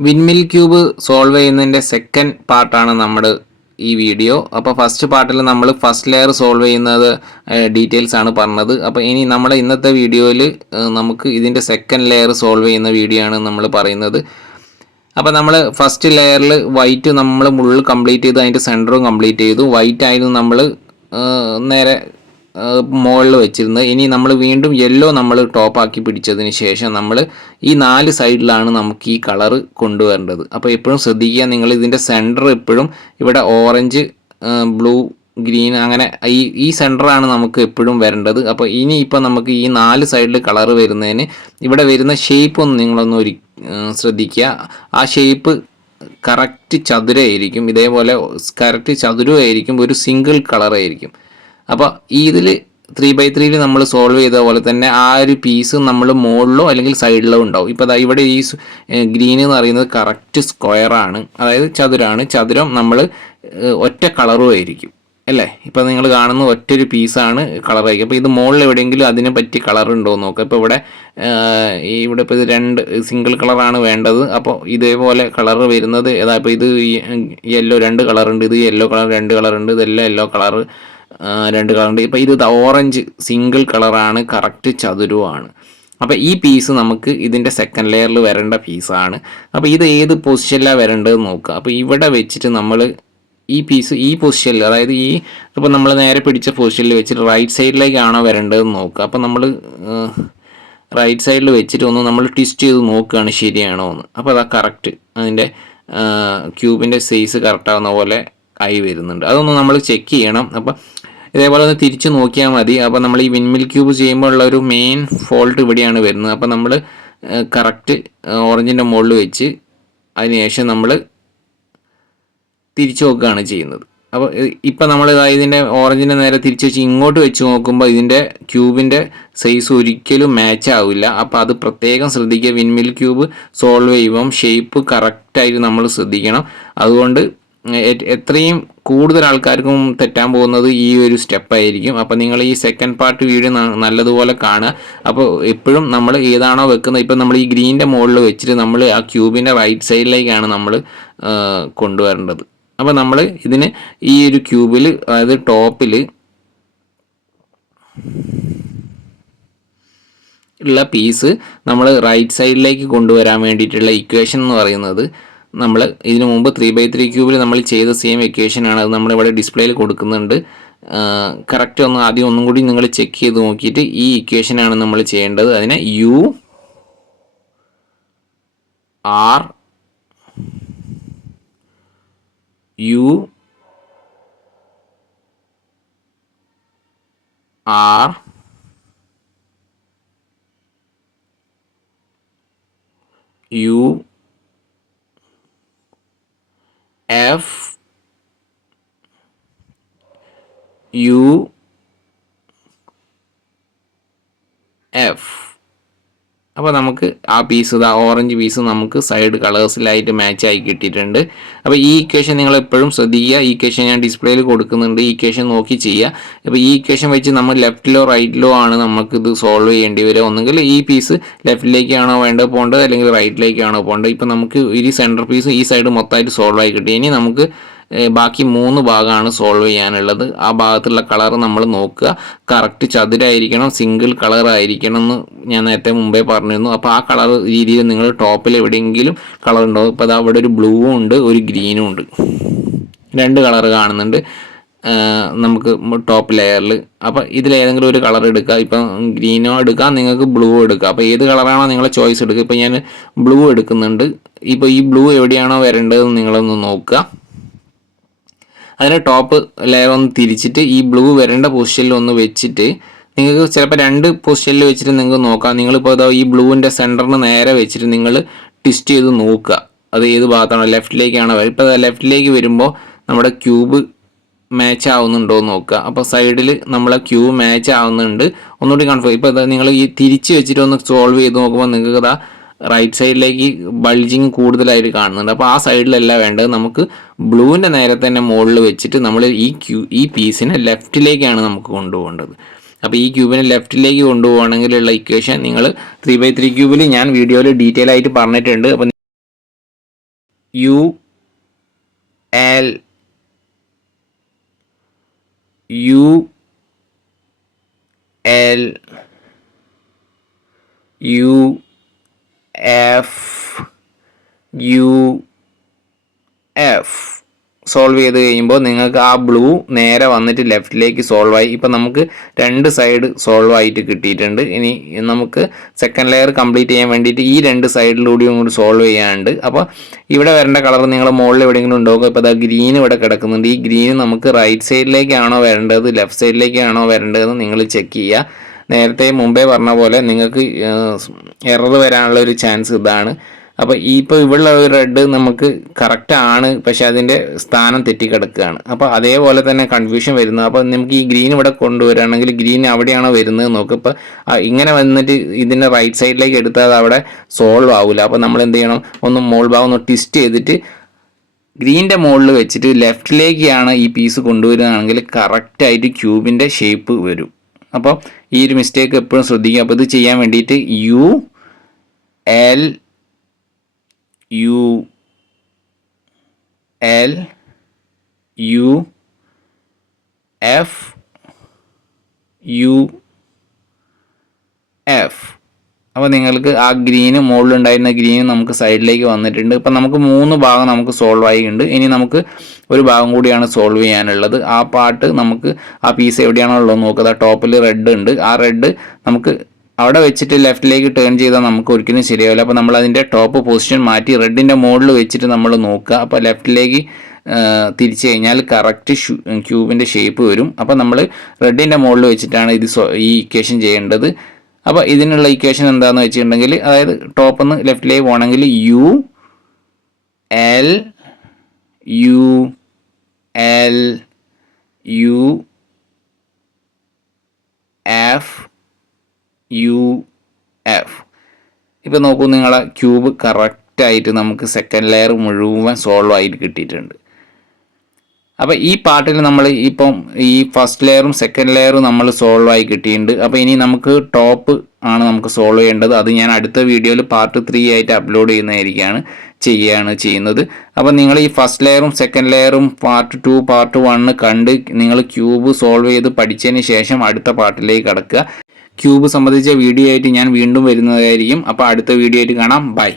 വിൻമിൽ cube solve ചെയ്യുന്നതിന്റെ second പാർട്ടാണ് നമ്മുടെ ഈ വീഡിയോ അപ്പോൾ ഫസ്റ്റ് പാർട്ടിൽ നമ്മൾ ഫസ്റ്റ് ലെയർ സോൾവ് ചെയ്യുന്നത് ഡീറ്റെയിൽസ് ആണ് പറഞ്ഞത്. അപ്പോൾ ഇനി നമ്മുടെ ഇന്നത്തെ വീഡിയോയിൽ നമുക്ക് ഇതിന്റെ സെക്കൻഡ് ലെയർ സോൾവ് ചെയ്യുന്ന വീഡിയോ ആണ് നമ്മൾ പറയുന്നത്. അപ്പോൾ നമ്മൾ ഫസ്റ്റ് ലെയറിൽ വൈറ്റ് നമ്മൾ മുള്ളിൽ കംപ്ലീറ്റ് ചെയ്തു അതിന്റെ സെന്ററും കംപ്ലീറ്റ് ചെയ്തു. വൈറ്റ് ആയിരുന്നു നമ്മൾ നേരെ മുകളിൽ വെച്ചിരുന്നത്. ഇനി നമ്മൾ വീണ്ടും യെല്ലോ നമ്മൾ ടോപ്പാക്കി പിടിച്ചതിന് ശേഷം നമ്മൾ ഈ നാല് സൈഡിലാണ് നമുക്ക് ഈ കളർ കൊണ്ടുവരേണ്ടത്. അപ്പോൾ എപ്പോഴും ശ്രദ്ധിക്കുക നിങ്ങൾ ഇതിന്റെ സെന്റർ എപ്പോഴും ഇവിടെ ഓറഞ്ച് ബ്ലൂ ഗ്രീൻ അങ്ങനെ ഈ ഈ സെന്ററാണ് നമുക്ക് എപ്പോഴും വരേണ്ടത്. അപ്പോൾ ഇനി ഇപ്പോൾ നമുക്ക് ഈ നാല് സൈഡിൽ കളർ വരുന്നതിന് ഇവിടെ വരുന്ന ഷേപ്പ് ഒന്ന് നിങ്ങളൊന്ന് ഒരു ശ്രദ്ധിക്കുക. ആ ഷേപ്പ് കറക്റ്റ് ചതുരമായിരിക്കും ഇതേപോലെ കറക്റ്റ് ചതുരമായിരിക്കും. ഒരു സിംഗിൾ കളറായിരിക്കും അപ്പോൾ ഇതിൽ ത്രീ ബൈ ത്രീയിൽ നമ്മൾ സോൾവ് ചെയ്ത പോലെ തന്നെ ആ ഒരു പീസ് നമ്മൾ മുകളിലോ അല്ലെങ്കിൽ സൈഡിലോ ഉണ്ടാവും. ഇപ്പോൾ അതാ ഇവിടെ ഈ ഗ്രീൻ എന്ന് പറയുന്നത് കറക്റ്റ് സ്ക്വയറാണ് അതായത് ചതുരാണ്. ചതുരം നമ്മൾ ഒറ്റ കളറും ആയിരിക്കും. അല്ലേ? ഇപ്പോൾ നിങ്ങൾ കാണുന്ന ഒറ്റൊരു പീസാണ് കളറായിരിക്കും അപ്പോൾ ഇത് മുകളിൽ എവിടെയെങ്കിലും അതിനെ പറ്റി കളർ ഉണ്ടോ എന്ന് നോക്കുക ഇപ്പോൾ ഇവിടെ ഇവിടെ ഇപ്പോൾ ഇത് രണ്ട് സിംഗിൾ കളറാണ് വേണ്ടത്. അപ്പോൾ ഇതേപോലെ കളർ വരുന്നത് ഏതാ? ഇപ്പോൾ ഇത് യെല്ലോ രണ്ട് കളറുണ്ട് ഇത് യെല്ലോ കളർ രണ്ട് കളറുണ്ട് ഇതെല്ലാം യെല്ലോ കളർ രണ്ട് കളറുണ്ട് ഇപ്പോൾ ഇത് ഓറഞ്ച് സിംഗിൾ കളറാണ് കറക്റ്റ് ചതുരുവാണ്. അപ്പോൾ ഈ പീസ് നമുക്ക് ഇതിന്റെ സെക്കൻഡ് ലെയറിൽ വരേണ്ട പീസാണ് അപ്പോൾ ഇത് ഏത് പൊസിഷനിലാണ് വരേണ്ടത് നോക്കുക. അപ്പോൾ ഇവിടെ വെച്ചിട്ട് നമ്മൾ ഈ പീസ് ഈ പൊസിഷനിൽ അതായത് ഈ ഇപ്പോൾ നമ്മൾ നേരെ പിടിച്ച പൊസിഷനിൽ വെച്ചിട്ട് റൈറ്റ് സൈഡിലേക്കാണോ വരേണ്ടതെന്ന് നോക്കുക. അപ്പോൾ നമ്മൾ റൈറ്റ് സൈഡിൽ വെച്ചിട്ട് ഒന്ന് നമ്മൾ ട്വിസ്റ്റ് ചെയ്ത് നോക്കുകയാണ് ശരിയാണോ എന്ന്. അപ്പോൾ അതാ കറക്റ്റ് അതിന്റെ ക്യൂബിന്റെ സൈസ് കറക്റ്റാവുന്ന പോലെ ആയി വരുന്നുണ്ട്. അതൊന്ന് നമ്മൾ ചെക്ക് ചെയ്യണം. അപ്പോൾ ഇതേപോലെ ഒന്ന് തിരിച്ച് നോക്കിയാൽ മതി. അപ്പോൾ നമ്മൾ ഈ വിൻമിൽ ക്യൂബ് ചെയ്യുമ്പോൾ ഉള്ള ഒരു മെയിൻ ഫോൾട്ട് ഇവിടെയാണ് വരുന്നത്. അപ്പോൾ നമ്മൾ കറക്റ്റ് ഓറഞ്ചിന്റെ മുകളിൽ വെച്ച് അതിനുശേഷം നമ്മൾ തിരിച്ചു നോക്കുകയാണ് ചെയ്യുന്നത്. അപ്പോൾ ഇപ്പം നമ്മൾ ഇതിന്റെ ഓറഞ്ചിന്റെ നേരെ തിരിച്ച് വെച്ച് ഇങ്ങോട്ട് വെച്ച് നോക്കുമ്പോൾ ഇതിന്റെ ക്യൂബിന്റെ സൈസ് ഒരിക്കലും മാച്ച് ആവില്ല. അപ്പോൾ അത് പ്രത്യേകം ശ്രദ്ധിക്കുക. വിൻമിൽ ക്യൂബ് സോൾവ് ചെയ്യുമ്പം ഷേപ്പ് കറക്റ്റായിട്ട് നമ്മൾ ശ്രദ്ധിക്കണം. അതുകൊണ്ട് എത്രയും കൂടുതൽ ആൾക്കാർക്കും തെറ്റാൻ പോകുന്നത് ഈ ഒരു സ്റ്റെപ്പായിരിക്കും അപ്പോൾ നിങ്ങൾ ഈ സെക്കൻഡ് പാർട്ട് വീഡിയോ നല്ലതുപോലെ കാണുക. അപ്പോൾ എപ്പോഴും നമ്മൾ ഏതാണോ വെക്കുന്നത് ഇപ്പം നമ്മൾ ഈ ഗ്രീന്റെ മുകളിൽ വെച്ചിട്ട് നമ്മൾ ആ ക്യൂബിന്റെ റൈറ്റ് സൈഡിലേക്കാണ് നമ്മൾ കൊണ്ടുവരേണ്ടത്. അപ്പോൾ നമ്മൾ ഇതിന് ഈ ഒരു ക്യൂബിൽ അതായത് ടോപ്പിൽ ഉള്ള പീസ് നമ്മൾ റൈറ്റ് സൈഡിലേക്ക് കൊണ്ടുവരാൻ വേണ്ടിയിട്ടുള്ള ഇക്വേഷൻ എന്ന് പറയുന്നത് നമ്മൾ ഇതിനു മുമ്പ് ത്രീ ബൈ ത്രീ ക്യൂബിൽ നമ്മൾ ചെയ്ത സെയിം ആണ്. അത് നമ്മളിവിടെ ഡിസ്പ്ലേയിൽ കൊടുക്കുന്നുണ്ട്. കറക്റ്റ് ഒന്ന് ആദ്യം ഒന്നും കൂടി നിങ്ങൾ ചെക്ക് ചെയ്ത് നോക്കിയിട്ട് ഈ ഇക്വേഷനാണ് നമ്മൾ ചെയ്യേണ്ടത്. അതിനെ U R U R U U F അപ്പോൾ നമുക്ക് ആ പീസ് ഇതാ ഓറഞ്ച് പീസ് നമുക്ക് സൈഡ് കളേഴ്സിലായിട്ട് മാച്ച് ആയി കിട്ടിയിട്ടുണ്ട്. അപ്പോൾ ഈ ഇക്വേഷൻ നിങ്ങൾ എപ്പോഴും ശ്രദ്ധിക്കുക. ഈ ഇക്വേഷൻ ഞാൻ ഡിസ്പ്ലേയിൽ കൊടുക്കുന്നുണ്ട്. ഈ ഇക്വേഷൻ നോക്കി ചെയ്യുക. അപ്പോൾ ഈ ഇക്വേഷൻ വെച്ച് നമ്മൾ ലെഫ്റ്റിലോ റൈറ്റിലോ ആണ് നമുക്കിത് സോൾവ് ചെയ്യേണ്ടി വരിക. ഒന്നുകിൽ ഈ പീസ് ലെഫ്റ്റിലേക്കാണോ വേണ്ടത് പോകേണ്ടത് അല്ലെങ്കിൽ റൈറ്റിലേക്കാണോ പോകേണ്ടത് ഇപ്പോൾ നമുക്ക് ഈ സെന്റർ പീസ് ഈ സൈഡ് മൊത്തമായിട്ട് സോൾവ് ആയി കിട്ടി. ഇനി നമുക്ക് ബാക്കി മൂന്ന് ഭാഗമാണ് സോൾവ് ചെയ്യാനുള്ളത്. ആ ഭാഗത്തുള്ള കളർ നമ്മൾ നോക്കുക. കറക്റ്റ് ചതുരായിരിക്കണം സിംഗിൾ കളർ ആയിരിക്കണം എന്ന് ഞാൻ നേരത്തെ മുമ്പേ പറഞ്ഞിരുന്നു. അപ്പോൾ ആ കളർ രീതിയിൽ നിങ്ങൾ ടോപ്പിൽ എവിടെയെങ്കിലും കളർ ഉണ്ടാവും ഇപ്പോൾ അതാ അവിടെ ഒരു ബ്ലൂ ഉണ്ട് ഒരു ഗ്രീനും ഉണ്ട്. രണ്ട് കളർ കാണുന്നുണ്ട്. നമുക്ക് ടോപ്പ് ലെയറിൽ അപ്പോൾ ഇതിലേതെങ്കിലും ഒരു കളർ എടുക്കുക. ഇപ്പം ഗ്രീനോ എടുക്കാം നിങ്ങൾക്ക് ബ്ലൂ എടുക്കുക അപ്പോൾ ഏത് കളറാണോ നിങ്ങളെ ചോയ്സ് എടുക്കുക. ഇപ്പോൾ ഞാൻ ബ്ലൂ എടുക്കുന്നുണ്ട്. ഇപ്പോൾ ഈ ബ്ലൂ എവിടെയാണോ വരേണ്ടതെന്ന് നിങ്ങളൊന്ന് നോക്കുക. അതിന്റെ ടോപ്പ് ലെയർ ഒന്ന് തിരിച്ചിട്ട് ഈ ബ്ലൂ വരേണ്ട പൊസിഷനിൽ ഒന്ന് വെച്ചിട്ട് നിങ്ങൾക്ക് ചിലപ്പോൾ രണ്ട് പൊസിഷനിൽ വെച്ചിട്ട് നിങ്ങൾക്ക് നോക്കാം. നിങ്ങളിപ്പോൾ ഇതാ ഈ ബ്ലൂവിന്റെ സെന്ററിന് നേരെ വെച്ചിട്ട് നിങ്ങൾ ട്വിസ്റ്റ് ചെയ്ത് നോക്കുക. അത് ഏത് ഭാഗത്താണോ? ലെഫ്റ്റിലേക്കാണോ ഇപ്പോൾ ലെഫ്റ്റിലേക്ക് വരുമ്പോൾ നമ്മുടെ ക്യൂബ് മാച്ച് ആവുന്നുണ്ടോ എന്ന് നോക്കുക. അപ്പോൾ സൈഡിൽ നമ്മളെ ക്യൂബ് മാച്ച് ആവുന്നുണ്ട്. ഒന്നുകൂടി കൺഫേം ഇപ്പോൾ നിങ്ങൾ ഈ തിരിച്ച് വെച്ചിട്ട് ഒന്ന് സോൾവ് ചെയ്ത് നോക്കുമ്പോൾ നിങ്ങൾക്ക് ഇതാ റൈറ്റ് സൈഡിലേക്ക് ബൾജിങ് കൂടുതലായിട്ട് കാണുന്നുണ്ട്. അപ്പോൾ ആ സൈഡിലല്ല വേണ്ടത്. നമുക്ക് ബ്ലൂവിന്റെ നേരെ തന്നെ മുകളിൽ വെച്ചിട്ട് നമ്മൾ ഈ ക്യൂ ഈ പീസിനെ ലെഫ്റ്റിലേക്കാണ് നമുക്ക് കൊണ്ടുപോകേണ്ടത്. അപ്പോൾ ഈ ക്യൂബിനെ ലെഫ്റ്റിലേക്ക് കൊണ്ടുപോകണമെങ്കിലുള്ള ഇക്വേഷൻ നിങ്ങൾ ത്രീ ബൈ ത്രീ ക്യൂബിൽ ഞാൻ വീഡിയോയിൽ ഡീറ്റെയിൽ ആയിട്ട് പറഞ്ഞിട്ടുണ്ട്. അപ്പം U L U L U F U F solve ചെയ്ത് കഴിയുമ്പോൾ നിങ്ങൾക്ക് ആ ബ്ലൂ നേരെ വന്നിട്ട് ലെഫ്റ്റിലേക്ക് സോൾവ് ആയി. ഇപ്പം നമുക്ക് രണ്ട് സൈഡ് സോൾവ് ആയിട്ട് കിട്ടിയിട്ടുണ്ട്. ഇനി നമുക്ക് സെക്കൻഡ് ലെയർ കംപ്ലീറ്റ് ചെയ്യാൻ വേണ്ടിയിട്ട് ഈ രണ്ട് സൈഡിലൂടെയും കൂടി സോൾവ് ചെയ്യാനുണ്ട്. അപ്പോൾ ഇവിടെ വരേണ്ട കളർ നിങ്ങൾ മുകളിൽ എവിടെയെങ്കിലും ഉണ്ടാകും ഇപ്പോൾ അതാ ഗ്രീൻ ഇവിടെ കിടക്കുന്നുണ്ട്. ഈ ഗ്രീൻ നമുക്ക് റൈറ്റ് സൈഡിലേക്കാണോ വരേണ്ടത് ലെഫ്റ്റ് സൈഡിലേക്കാണോ വരേണ്ടതെന്ന് നിങ്ങൾ ചെക്ക് ചെയ്യുക. നേരത്തെ മുമ്പേ പറഞ്ഞ പോലെ നിങ്ങൾക്ക് എറർ വരാനുള്ള ഒരു ചാൻസ് ഇതാണ്. അപ്പോൾ ഈ ഇപ്പോൾ ഇവിടെ ഒരു റെഡ് നമുക്ക് കറക്റ്റ് ആണ് പക്ഷേ അതിന്റെ സ്ഥാനം തെറ്റിക്കിടക്കുകയാണ്. അപ്പോൾ അതേപോലെ തന്നെ കൺഫ്യൂഷൻ വരുന്നു. അപ്പോൾ നമുക്ക് ഈ ഗ്രീൻ ഇവിടെ കൊണ്ടുവരികയാണെങ്കിൽ ഗ്രീൻ അവിടെയാണോ വരുന്നത് നോക്കുക ഇപ്പോൾ ഇങ്ങനെ വന്നിട്ട് ഇതിന്റെ റൈറ്റ് സൈഡിലേക്ക് എടുത്താൽ അത് അവിടെ സോൾവ് ആവില്ല അപ്പോൾ നമ്മൾ എന്ത് ചെയ്യണം? ഒന്ന് മോൾ ഭാഗം ഒന്ന് ട്വിസ്റ്റ് ചെയ്തിട്ട് ഗ്രീന്റെ മുകളിൽ വെച്ചിട്ട് ലെഫ്റ്റിലേക്കാണ് ഈ പീസ് കൊണ്ടുവരികയാണെങ്കിൽ കറക്റ്റായിട്ട് ക്യൂബിന്റെ ഷേപ്പ് വരും. അപ്പോൾ ഈ ഒരു മിസ്റ്റേക്ക് എപ്പോഴും ശ്രദ്ധിക്കുക. അപ്പോൾ ഇത് ചെയ്യാൻ വേണ്ടിയിട്ട് U L U L U F U F അപ്പോൾ നിങ്ങൾക്ക് ആ ഗ്രീന് മുകളിലുണ്ടായിരുന്ന ഗ്രീന് നമുക്ക് സൈഡിലേക്ക് വന്നിട്ടുണ്ട്. ഇപ്പം നമുക്ക് മൂന്ന് ഭാഗം നമുക്ക് സോൾവ് ആയിട്ടുണ്ട്. ഇനി നമുക്ക് ഒരു ഭാഗം കൂടിയാണ് സോൾവ് ചെയ്യാനുള്ളത്. ആ പാർട്ട് നമുക്ക് ആ പീസ് എവിടെയാണോ ഉള്ളത് നോക്കുക ടോപ്പിൽ റെഡ് ഉണ്ട്. ആ റെഡ് നമുക്ക് അവിടെ വെച്ചിട്ട് ലെഫ്റ്റിലേക്ക് ടേൺ ചെയ്താൽ നമുക്ക് ഒരിക്കലും ശരിയാവില്ല. അപ്പോൾ നമ്മൾ അതിന്റെ ടോപ്പ് പൊസിഷൻ മാറ്റി റെഡിന്റെ മുകളിൽ വെച്ചിട്ട് നമ്മൾ നോക്കുക. അപ്പോൾ ലെഫ്റ്റിലേക്ക് തിരിച്ചു കഴിഞ്ഞാൽ കറക്റ്റ് ക്യൂബിന്റെ ഷേപ്പ് വരും. അപ്പോൾ നമ്മൾ റെഡിന്റെ മുകളിൽ വെച്ചിട്ടാണ് ഇത് ഈ ഇക്വേഷൻ ചെയ്യേണ്ടത്. അപ്പോൾ ഇതിനുള്ള ഇക്വേഷൻ എന്താണെന്ന് വെച്ചിട്ടുണ്ടെങ്കിൽ അതായത് ടോപ്പ് നിന്ന് ലെഫ്റ്റിലേക്ക് പോകണമെങ്കിൽ U L U L U F U F ഇപ്പോൾ നോക്കൂ നിങ്ങളെ ക്യൂബ് കറക്റ്റായിട്ട് നമുക്ക് സെക്കൻഡ് ലെയർ മുഴുവൻ സോൾവ് ആയിട്ട് കിട്ടിയിട്ടുണ്ട്. അപ്പോൾ ഈ പാർട്ടിൽ നമ്മൾ ഇപ്പം ഈ ഫസ്റ്റ് ലെയറും സെക്കൻഡ് ലെയറും നമ്മൾ സോൾവ് ആയി കിട്ടിയിട്ടുണ്ട്. അപ്പോൾ ഇനി നമുക്ക് ടോപ്പ് ആണ് നമുക്ക് സോൾവ് ചെയ്യേണ്ടത്. അത് ഞാൻ അടുത്ത വീഡിയോയിൽ പാർട്ട് ത്രീ ആയിട്ട് അപ്ലോഡ് ചെയ്യുന്നതായിരിക്കാണ് ചെയ്യുകയാണ് ചെയ്യുന്നത്. അപ്പോൾ നിങ്ങൾ ഈ ഫസ്റ്റ് ലെയറും സെക്കൻഡ് ലെയറും പാർട്ട് ടു പാർട്ട് വണ്ണ് കണ്ട് നിങ്ങൾ ക്യൂബ് സോൾവ് ചെയ്ത് പഠിച്ചതിന് ശേഷം അടുത്ത പാർട്ടിലേക്ക് കടക്കുക. ക്യൂബ് സംബന്ധിച്ച വീഡിയോ ആയിട്ട് ഞാൻ വീണ്ടും വരുന്നതായിരിക്കും. അപ്പോൾ അടുത്ത വീഡിയോ ആയിട്ട് കാണാം. ബൈ